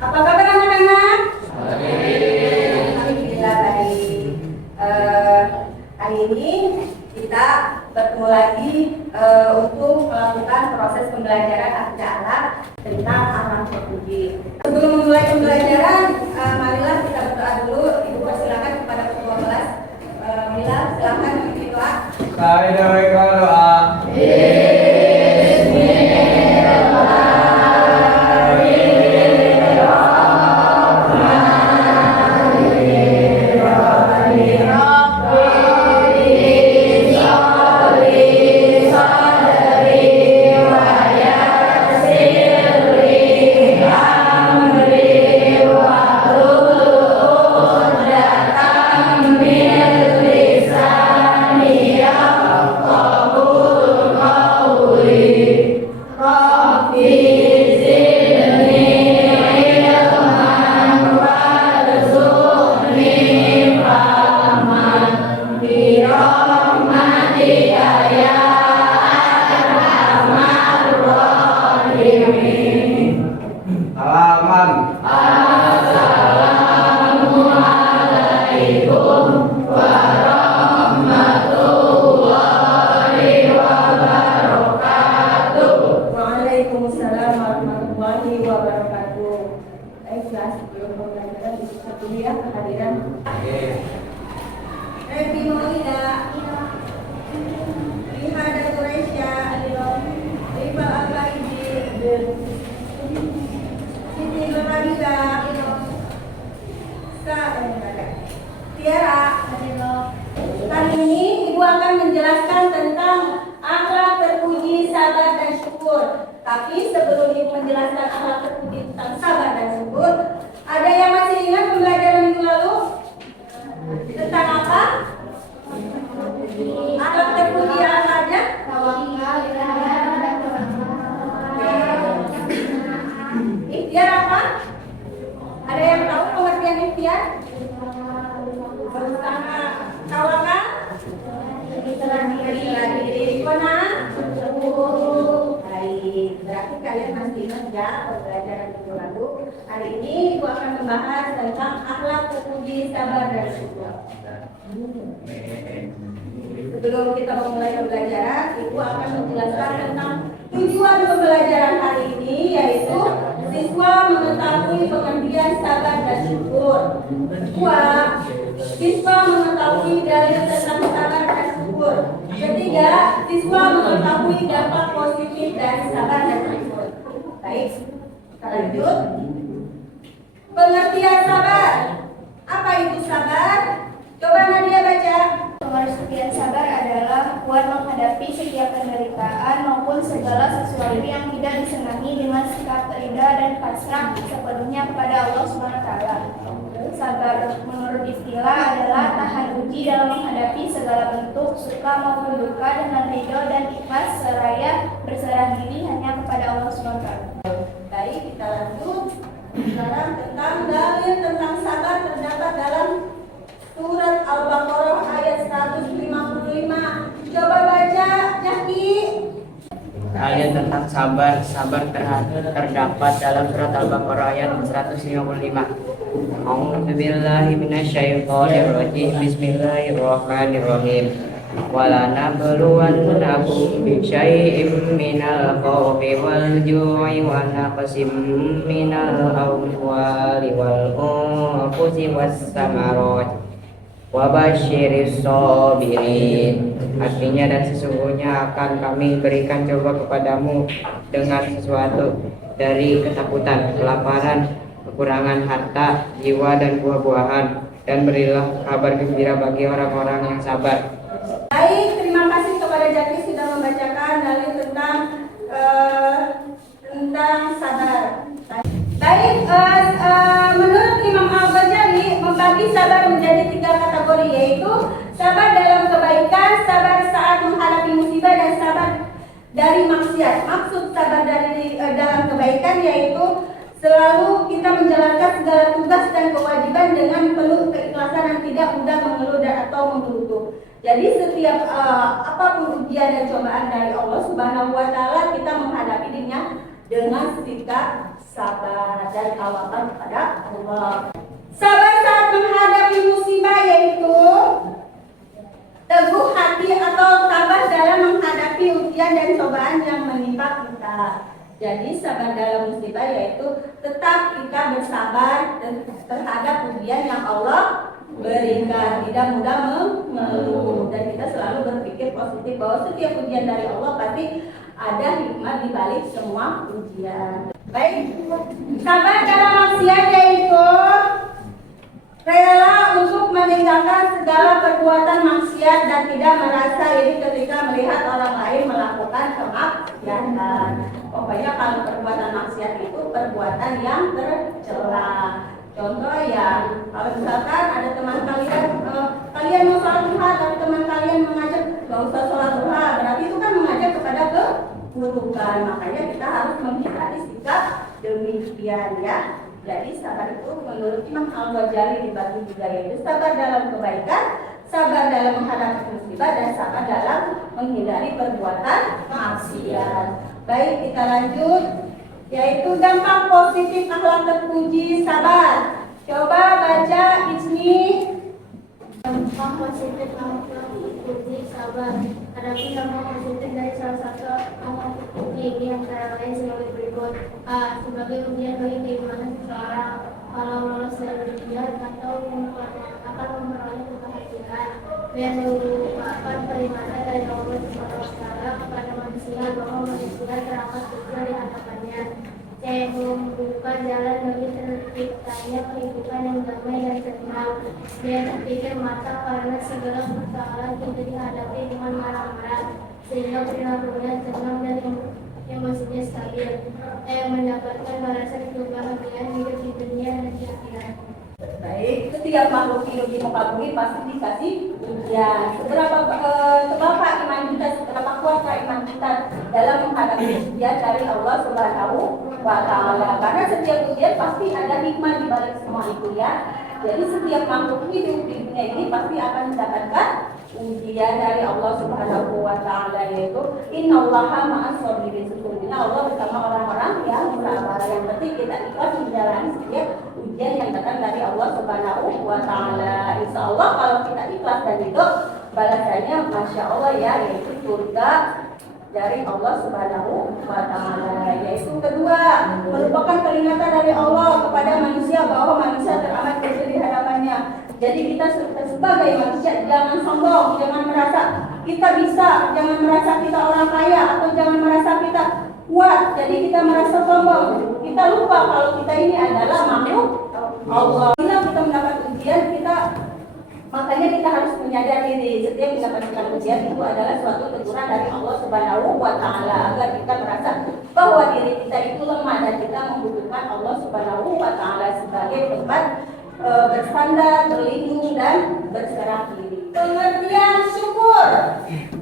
Apa kabar anak-anak? Alhamdulillah baik. Hari ini kita bertemu lagi untuk melakukan proses pembelajaran akhidah tentang akhlak terpuji. Sebelum memulai pembelajaran, marilah kita berdoa dulu. Ibu persilakan kepada ketua kelas. Mila, silakan memimpin doa. Saya doa. Waalaikumsalam warahmatullahi wabarakatuh. Baiklah, sebelum pembelajaran disebut dulu ya kehadiran Revi Maulida, Rihada Turesya, Rifa Al-Baidi, Siti Nurhaliza, Tiara. Kali ini Ibu akan menjelaskan tentang akhlak terpuji, sabar dan syukur. Tapi sebelum Ibu menjelaskan akhlak terpuji tentang sabar dan syukur, ada yang masih ingat pembelajaran minggu lalu? Tentang apa? Akhlak terpuji apa aja? Ikhtiar apa? Ada yang tahu pengertian ikhtiar? Berusaha. Tawakal? Diri. Kona? Baik, berarti kalian masih ingat ya pembelajaran minggu lalu. Hari ini Ibu akan membahas tentang akhlak terpuji, sabar dan syukur. Sebelum kita memulai pembelajaran, Ibu akan menjelaskan tentang tujuan pembelajaran hari ini, yaitu siswa mengetahui pengertian sabar dan syukur. Kedua, siswa mengetahui dalil tentang sabar dan syukur. Ketiga, siswa mengetahui dampak positif dari sabar dan syukur. Baik, kita lanjut. Pengertian sabar. Apa itu sabar? Coba Nadia baca. Pengertian sabar adalah kuat menghadapi setiap penderitaan maupun segala sesuatu yang tidak disenangi dengan sikap ridha dan pasrah sepenuhnya kepada Allah SWT. Sabar menurut istilah adalah tahan uji dalam menghadapi segala bentuk suka maupun duka dengan ridho dan ikhlas seraya berserah diri hanya kepada Allah SWT. Baik, kita lanjut. Sekarang tentang dalil tentang sabar terdapat dalam surat Al-Baqarah ayat 155. Coba baca, Jaki. Dalil tentang sabar terdapat dalam surat Al-Baqarah ayat 155. A'udzu billahi minasyaitonir rajim. Bismillahirrahmanirrahim. Wala nabluwannakum bi syai'im minal khawfi wal ju'i wa naqsim minal amwali wal anfusi was samarat wa basyiris sabirin. Artinya, dan sesungguhnya akan kami berikan coba kepadamu dengan sesuatu dari ketakutan, kelaparan, kekurangan harta, jiwa dan buah-buahan, dan berilah kabar gembira bagi orang-orang yang sabar. Baik, terima kasih kepada Jaki sudah membacakan dalil tentang sabar. Baik, menurut Imam Al-Ghazali membagi sabar menjadi 3 kategori, yaitu sabar dalam kebaikan, sabar saat menghadapi musibah, dan sabar dari maksiat. Maksud sabar dalam kebaikan yaitu selalu kita menjalankan segala tugas dan kewajiban dengan penuh keikhlasan dan tidak mudah mengeluh atau menggerutu. Jadi setiap apapun ujian dan cobaan dari Allah Subhanahu wa taala, kita menghadapi dirinya dengan sikap sabar. dan tawakal kepada Allah. Sabar saat menghadapi musibah yaitu teguh hati atau tabah dalam menghadapi ujian dan cobaan yang menimpa kita. Jadi sabar dalam musibah yaitu tetap kita bersabar terhadap ujian yang Allah berikan, tidak mudah mengeluh, dan kita selalu berpikir positif bahwa setiap ujian dari Allah pasti ada hikmah di balik semua ujian. Baik, sabar dalam maksiat yaitu rela untuk meninggalkan segala perbuatan maksiat dan tidak merasa iri ketika melihat orang lain melakukan kemaksiatan. Pokoknya kalau perbuatan maksiat itu perbuatan yang tercela. Contoh ya, kalau misalkan ada teman kalian, kalian mau sholat duha, tapi teman kalian mengajak gak usah sholat duha, berarti itu kan mengajak kepada keburukan. Makanya kita harus menghindari sikap demikian ya. Jadi sabar itu menurut Imam Al-Ghazali dibagi juga, yaitu sabar dalam kebaikan, sabar dalam menghadapi musibah, dan sabar dalam menghindari perbuatan maksiat. Baik, kita lanjut, yaitu dampak positif akhlak terpuji sabar. Coba baca Ismi. Dampak positif akhlak terpuji sabar. Adapun dampak positif dari salah satu akhlak terpuji ini antara lain sebagai berikut: A. Sebagai ujian bagi keimanan seseorang. Kalau lolos dari ujian atau akan memperoleh kebahagiaan. B. Merupakan peringatan dari Allah SWT kepada manusia bahwa manusia terangkat kecil di hadapannya. C. Membuka jalan bagi terciptanya kehidupan yang damai dan tenang. D. Berpikir matang karena segala persoalan tidak dihadapi dengan marah-marah, sehingga perilakunya tenang dan emosinya stabil. E. Mendapatkan balasan kebahagiaan hidup di dunia dan di akhirat. Baik, setiap makhluk hidup di muka bumi pasti dikasih ujian. Seberapa iman kita, seberapa kuat iman kita dalam menghadapi ujian dari Allah Subhanahu wa Ta'ala. Karena setiap ujian pasti ada hikmah di balik semua itu ya. Jadi setiap makhluk hidup di dunia ini pasti akan mendapatkan ujian dari Allah Subhanahu wa Ta'ala, yaitu innallaha ma'as sabirin. Sesungguhnya Allah bersama orang-orang yang sabar. Yang penting kita ikhlas menjalani setiap ujian yang datang dari Allah Subhanahu wa Ta'ala. Insya Allah kalau kita ikhlas dan itu balasannya Masya Allah ya, yaitu surga dari Allah Subhanahu wa Ta'ala. Yaitu kedua, merupakan peringatan dari Allah kepada manusia bahwa manusia teramat kecil di hadapannya. Jadi kita sebagai manusia jangan sombong, jangan merasa kita bisa, jangan merasa kita orang kaya, atau jangan merasa kita kuat. Jadi kita merasa sombong, kita lupa kalau kita ini adalah makhluk Allah. Bila kita mendapat ujian, makanya kita harus menyadari diri setiap kita mendapatkan ujian itu adalah suatu teguran dari Allah Subhanahu wa Ta'ala, agar kita merasa bahwa diri kita itu lemah dan kita membutuhkan Allah Subhanahu wa Ta'ala sebagai tempat bersandar, berlindung, dan berserah diri. Pengertian syukur.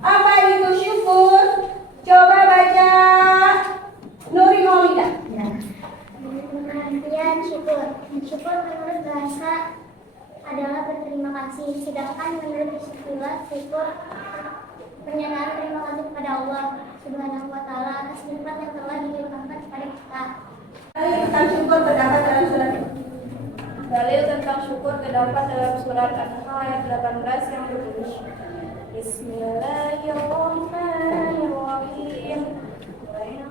Apa itu syukur? Coba baca Nuri Maulida. Pengertian syukur. Syukur menurut bahasa adalah berterima kasih, sedangkan menurut istilah syukur pernyataan terima kasih kepada Allah Subhanahu wa Ta'ala atas nikmat yang telah dilimpahkan kepada kita. Tentang syukur terdapat dalam surat Dalil tentang syukur terdapat dalam surat An-Nahl ayat 18 yang berbunyi: Bismillahirrahmanirrahim. Wa in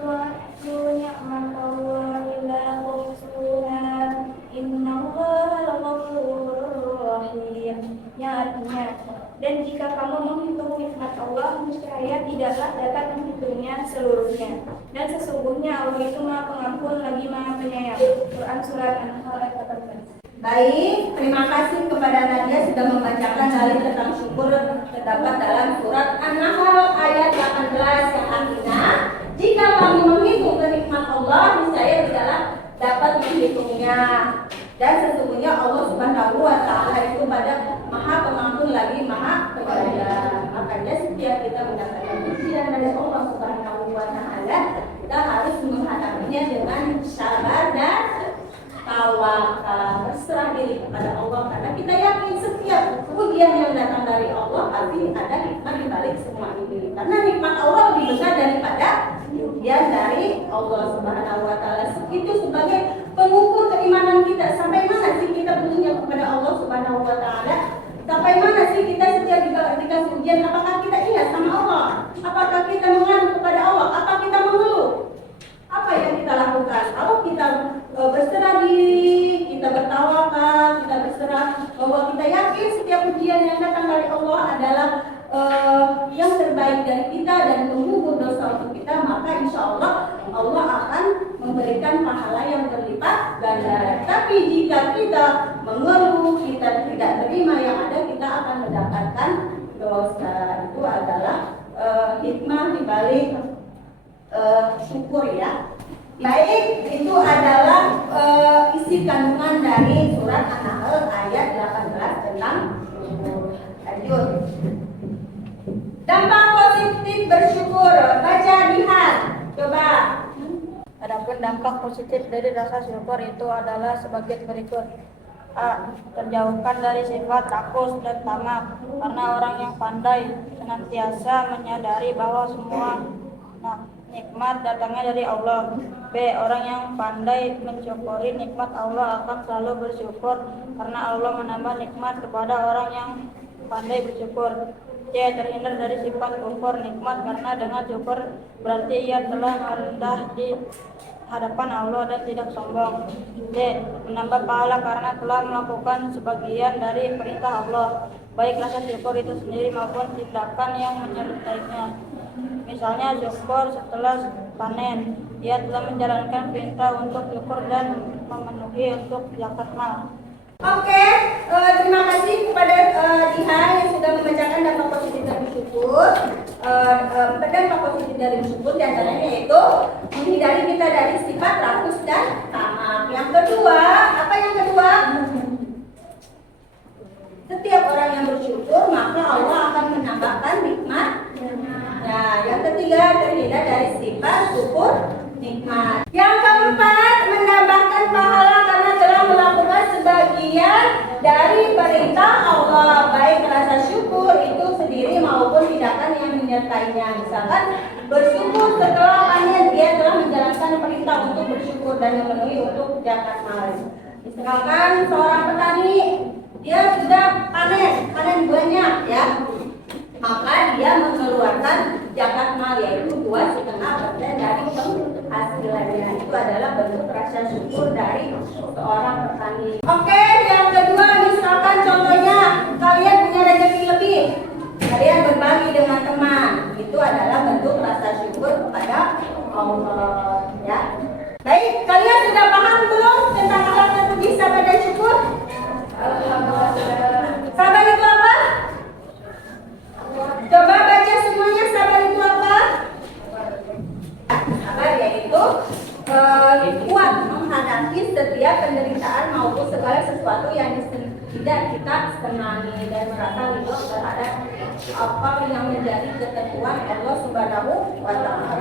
tu'addu ni'matallahi la tuhsuha, innallaha laghafurur rahim. Yang artinya, dan jika kamu menghitung nikmat Allah, niscaya tidaklah dapat menghitungnya seluruhnya. Dan sesungguhnya Allah itu Maha Pengampun lagi Maha Penyayang. Quran surat An-Nahl ayat 18. Baik, terima kasih kepada Nadia sudah membacakan dalil tentang syukur terdapat dalam surat An-Nahl ayat 18 yang artinya, jika kamu menghitung kenikmatan Allah, niscaya tidaklah dapat menghitungnya. Dan sesungguhnya Allah Subhanahu wa Ta'ala itu pada Maha Pengampun lagi Maha Penyayang. Makanya setiap kita mendapatkan ujian dari Allah Subhanahu wa Ta'ala, kita harus menghadapinya dengan sabar dan tawakal, berserah diri kepada Allah, karena kita yakin setiap ujian yang datang dari Allah pasti ada hikmah di balik semua ini. Karena nikmat Allah lebih besar daripada ujian dari Allah Subhanahu wa Ta'ala. Itu sebagai kita? Sampai mana sih kita bertanya kepada Allah Subhanahu wa taala? Sampai mana sih kita setiap dikasih ujian? Apakah kita ingat sama Allah? Apakah kita mengadu kepada Allah? Apa kita mengeluh? Apa yang kita lakukan? Kalau kita berserah diri, kita bertawakal, kita berserah bahwa kita yakin setiap ujian yang datang dari Allah adalah yang terbaik dari kita dan mengukur dosa untuk kita, maka insya Allah Allah akan memberikan pahala yang berlipat ganda. Tapi jika kita mengeluh, kita tidak terima yang ada, kita akan mendapatkan dosa. Itu adalah hikmah dibalik syukur ya. Baik, itu adalah isi kandungan dari surat An-Nahl ayat 18 tentang syukur. Lanjut. Dampak positif bersyukur, baca lihat, coba. Adapun dampak positif dari rasa syukur itu adalah sebagai berikut. A. Terjauhkan dari sifat rakus dan tamak, karena orang yang pandai senantiasa menyadari bahwa semua nikmat datangnya dari Allah. B. Orang yang pandai mensyukuri nikmat Allah akan selalu bersyukur, karena Allah menambah nikmat kepada orang yang pandai bersyukur. C. Terhindar dari sifat kufur nikmat, karena dengan syukur berarti ia telah merendah di hadapan Allah dan tidak sombong. D. Menambah pahala karena telah melakukan sebagian dari perintah Allah, baik rasa syukur itu sendiri maupun tindakan yang menyertainya. Misalnya syukur setelah panen, ia telah menjalankan perintah untuk syukur dan memenuhi untuk zakat mal. Oke, terima kasih kepada Diha yang sudah membacakan dampak positif dari bersyukur. Dampak positif dari bersyukur diantaranya yaitu menghindari kita dari sifat rakus dan tamak. Yang kedua, apa yang kedua? Setiap orang yang bersyukur maka Allah akan menambahkan nikmat. Nah, yang ketiga terhindar dari sifat syukur nikmat. Yang keempat, menambahkan pahala karena telah melakukan sebagian dari perintah Allah, baik rasa syukur itu sendiri maupun tindakan yang menyertainya. Misalkan bersyukur setelah panen, dia telah menjalankan perintah untuk bersyukur dan memenuhi untuk zakat mal. Misalkan seorang petani, dia sudah panen banyak ya, maka dia mengeluarkan zakat mal, yaitu 2,5% dari penghasilannya. Itu adalah bentuk rasa syukur dari seorang petani. Oke, yang kedua, misalkan contohnya kalian punya rezeki lebih, kalian berbagi dengan teman, itu adalah bentuk rasa syukur kepada Allah ya. Baik, kalian sudah paham belum tentang akhlak terpuji, sabar dan syukur? Sabar itu apa? Coba baca semuanya, sabar itu apa? Sabar yaitu kuat menghadapi setiap penderitaan maupun segala sesuatu yang tidak kita senangi dan merasa ridho terhadap apa yang menjadi ketentuan Allah Subhanahu wa taala.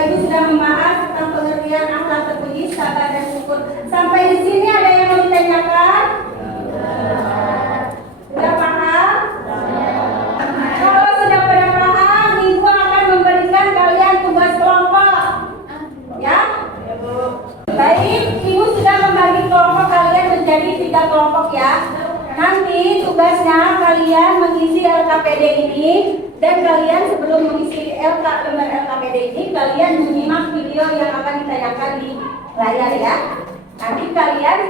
Ibu sudah membahas tentang pengertian akhlak terpuji, sabar dan syukur. Sampai di sini ada yang mau ditanyakan? Sudah paham? Kalau sudah pada paham, Ibu akan memberikan kalian tugas kelompok. Ya? Baik, Ibu sudah membagi kelompok kalian menjadi 3 kelompok ya. Nanti tugasnya kalian mengisi LKPD ini, dan kalian sebelum mengisi lembar LKPD ini, kalian menyimak video yang akan ditayangkan di layar ya. Nanti kalian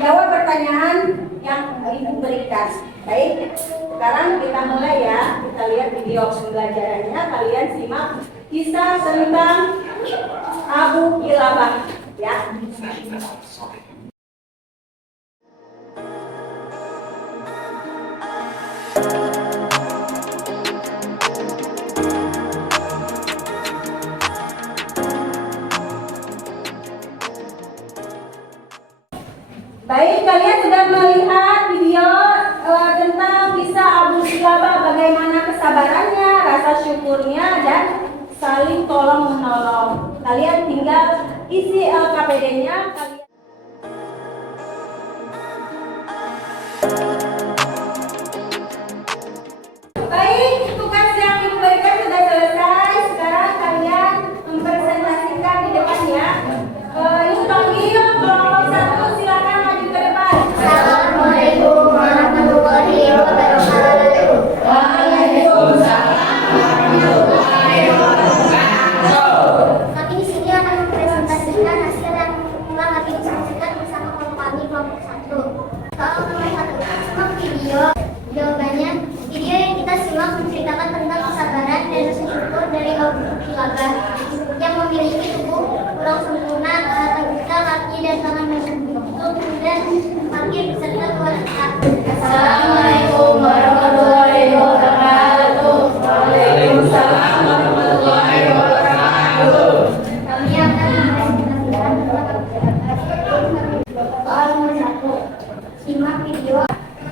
jawab pertanyaan yang Ibu berikan. Baik, sekarang kita mulai ya. Kita lihat video pembelajarannya. Kalian simak kisah tentang Abu Kilabah ya. Baik, kalian sudah melihat video tentang kisah Abu Kilabah, bagaimana kesabarannya, rasa syukurnya, dan saling tolong menolong. Kalian tinggal isi LKPD-nya. Baik, tugas yang Ibu berikan sudah selesai. Sekarang kalian mempresentasikan di depan ya. Ibu panggil kelompok 1, silakan maju wabarakatuh. Kalau nomor 1 simak video. Jawabannya, video yang kita simak menceritakan tentang kesabaran dan rasa syukur dari Abu Kilabah yang memiliki tubuh kurang sempurna, mata buta, kaki dan tangan yang sempurna, dan fakir beserta keluarga. Assalamualaikum warahmatullahi wabarakatuh. Waalaikumsalam warahmatullahi wabarakatuh. Kami akan menjelaskan tentang soal nomor 1. Simak video.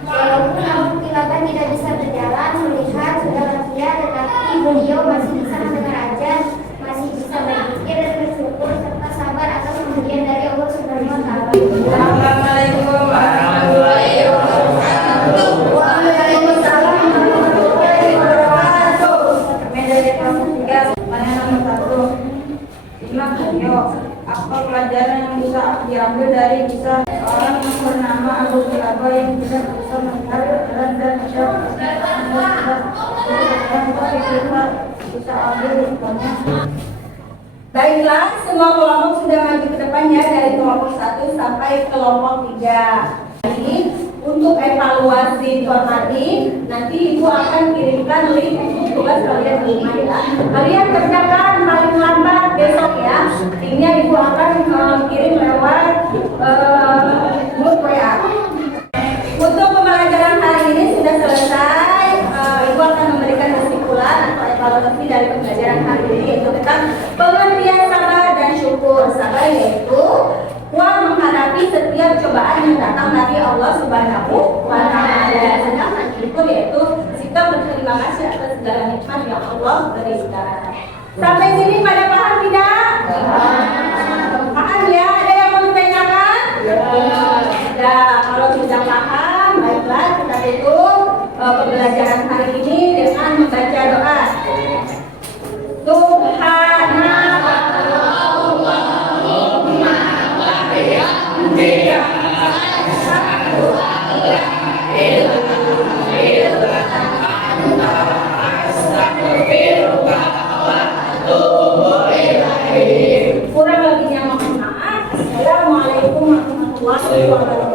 Walaupun Abu Kilabah tidak bisa berjalan, melihat, sudah lansia, tetapi beliau masih bisa mendengar ajar, masih bisa berpikir dan bersyukur serta sabar atas pemberian dari Allah Subhanahu wa Ta'ala. Assalamualaikum warahmatullahi wabarakatuh. Waalaikumsalam warahmatullahi wabarakatuh. Kami dari kelompok 3, pertanyaan nomor 1. Simak video. Apa pelajaran yang bisa diambil dari kisah seorang yang bernama Abu Kilabah yang tidak bisa melihat jalan dan tidak bisa ambil hikmahnya. Baiklah, semua kelompok sudah maju ke depan ya, dari kelompok 1 sampai kelompok 3. Ini untuk evaluasi formatif, nanti Ibu akan kirimkan link untuk tugas kalian di rumah ya. Kalian kerjakan paling lambat besok ya. Linknya Ibu akan kirim lewat grup WA. Untuk pembelajaran hari ini sudah selesai. Ibu akan memberikan kesimpulan atau evaluasi dari pembelajaran hari ini, yaitu tentang pengertian sabar dan syukur. Sabar yaitu kuat menghadapi setiap cobaan yang datang dari Allah Subhanahu wa Ta'ala. Sedangkan syukur yaitu sikap berterima kasih atas segala nikmat yang Allah berikan. Sampai sini pada paham tidak? Paham ya? Ada yang mau ditanyakan? Ya, kalau sudah paham, baiklah kita tutup pembelajaran hari ini dengan membaca doa. Kurang lebihnya mohon maaf. Assalamualaikum warahmatullahi wabarakatuh.